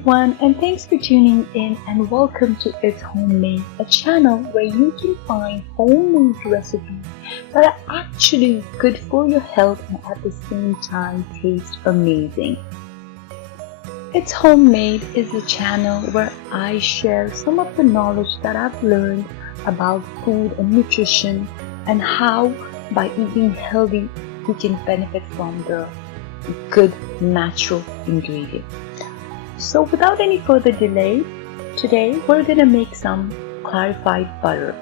everyone, and thanks for tuning in and welcome to It's Homemade, a channel where you can find homemade recipes that are actually good for your health and at the same time taste amazing. It's Homemade is a channel where I share some of the knowledge that I've learned about food and nutrition and how by eating healthy we can benefit from the good natural ingredients. So without any further delay, today we're going to make some clarified butter,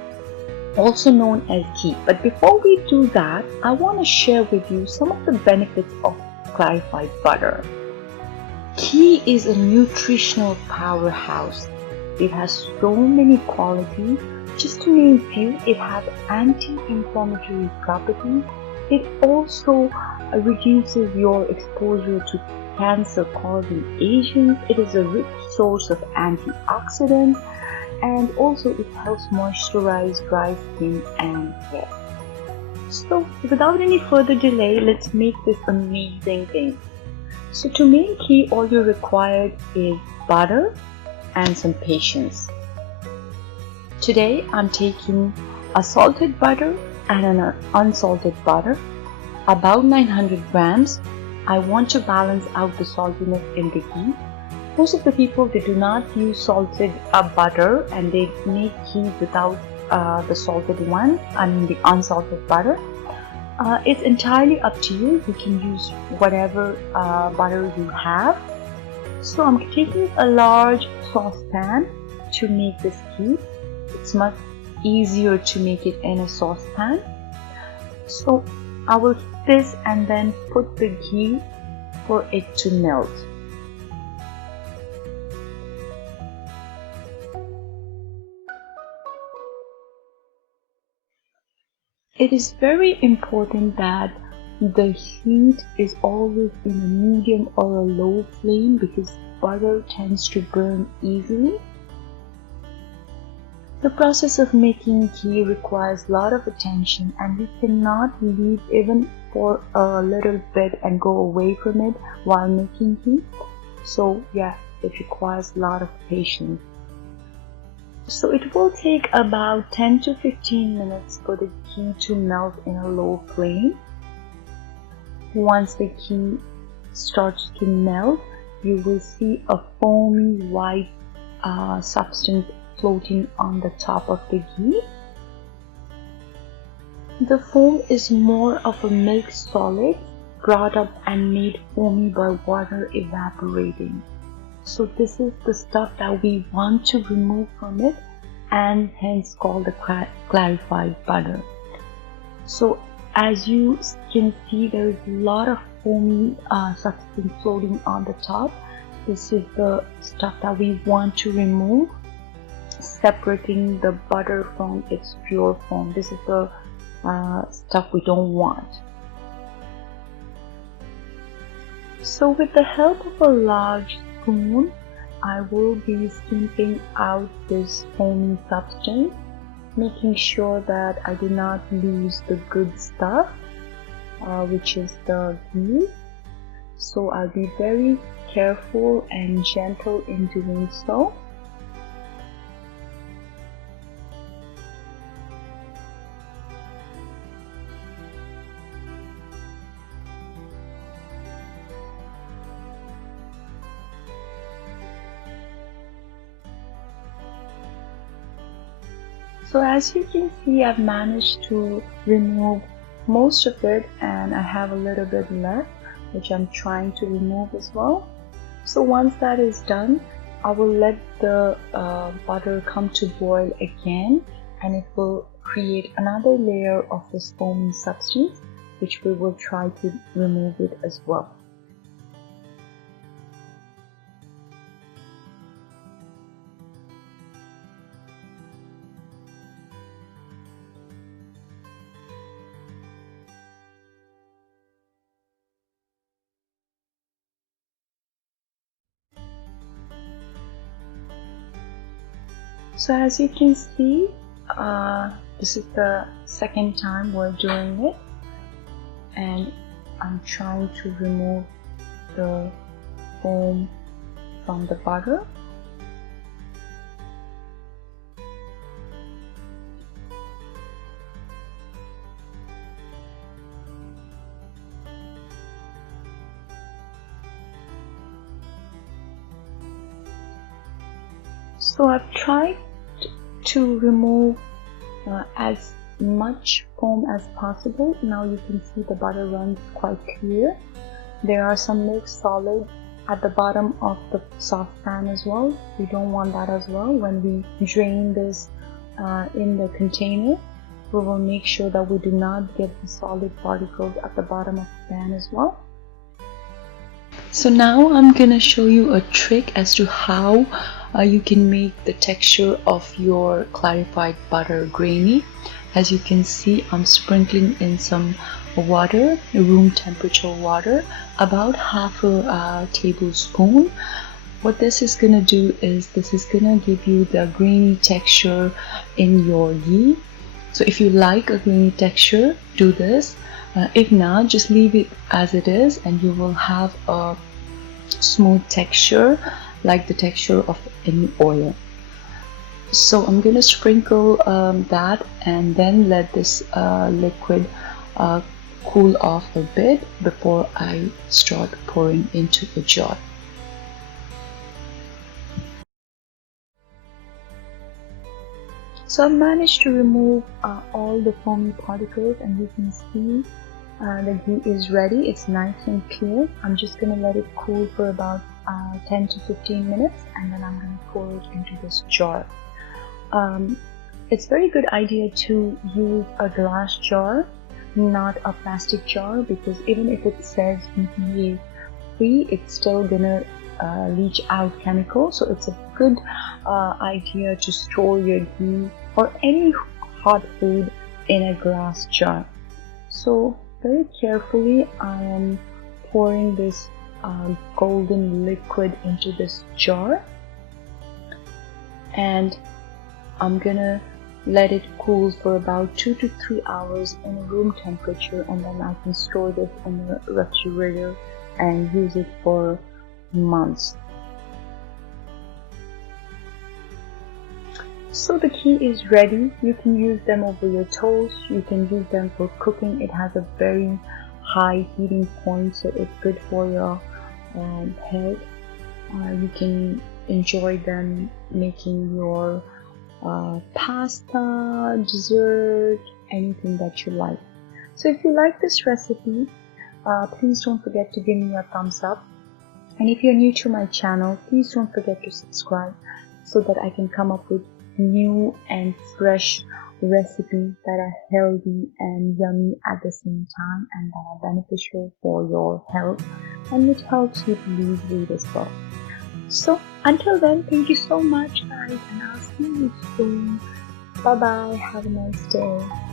also known as ghee. But before we do that, I want to share with you some of the benefits of clarified butter. Ghee is a nutritional powerhouse. It has so many qualities. Just to name a few, it has anti-inflammatory properties. It also reduces your exposure to cancer-causing agents. It is a rich source of antioxidants, and also it helps moisturize dry skin and hair. So without any further delay, let's make this amazing thing. So to make ghee, all you require is butter and some patience. Today I'm taking a salted butter and an unsalted butter, about 900 grams. I want to balance out the saltiness in the ghee. Most of the people, they do not use salted butter and they make ghee without the salted one, the unsalted butter. It's entirely up to you. You can use whatever butter you have. So I'm taking a large saucepan to make this ghee. It's much easier to make it in a saucepan. So I will heat this and then put the ghee for it to melt. It is very important that the heat is always in a medium or a low flame because butter tends to burn easily. The process of making ghee requires a lot of attention, and we cannot leave even for a little bit and go away from it while making ghee. So yeah, it requires a lot of patience. So it will take about 10 to 15 minutes for the ghee to melt in a low flame. Once the ghee starts to melt, you will see a foamy white substance floating on the top of the ghee. The foam is more of a milk solid brought up and made foamy by water evaporating. So this is the stuff that we want to remove from it, and hence called the clarified butter. So as you can see, there is a lot of foamy substance floating on the top. This is the stuff that we want to remove, separating the butter from its pure form. This is the stuff we don't want. So with the help of a large spoon, I will be scooping out this foamy substance, making sure that I do not lose the good stuff, which is the ghee. So I'll be very careful and gentle in doing so. So as you can see, I've managed to remove most of it, and I have a little bit left which I'm trying to remove as well. So once that is done, I will let the butter come to boil again, and it will create another layer of this foamy substance, which we will try to remove it as well. So as you can see, this is the second time we're doing it, and I'm trying to remove the foam from the butter. So I've tried to remove as much foam as possible. Now you can see the butter runs quite clear. There are some milk solid at the bottom of the saucepan as well. We don't want that as well. When we drain this in the container, we will make sure that we do not get the solid particles at the bottom of the pan as well. So now I'm gonna show you a trick as to how you can make the texture of your clarified butter grainy. As you can see, I'm sprinkling in some water, room temperature water, about half a tablespoon. What this is gonna do is this is gonna give you the grainy texture in your ghee. So if you like a grainy texture, do this. If not, just leave it as it is and you will have a smooth texture like the texture of any oil. So I'm going to sprinkle that and then let this liquid cool off a bit before I start pouring into the jar. So I've managed to remove all the foamy particles, and you can see the ghee is ready. It's nice and clear. I'm just going to let it cool for about 10 to 15 minutes, and then I'm going to pour it into this jar. It's a very good idea to use a glass jar, not a plastic jar, because even if it says BPA free, it's still gonna leach out chemicals. So it's a good idea to store your ghee or any hot food in a glass jar. So very carefully I am pouring this golden liquid into this jar, and I'm gonna let it cool for about 2 to 3 hours in room temperature, and then I can store this in the refrigerator and use it for months. So the ghee is ready. You can use them over your toast, you can use them for cooking. It has a very high heating point, so it's good for your health. You can enjoy them making your pasta, dessert, anything that you like. So if you like this recipe, please don't forget to give me a thumbs up, and if you're new to my channel, please don't forget to subscribe so that I can come up with new and fresh recipes that are healthy and yummy at the same time, and that are beneficial for your health and which helps you to lose weight as well. So until then, thank you so much guys, and I'll see you soon. Bye bye, have a nice day.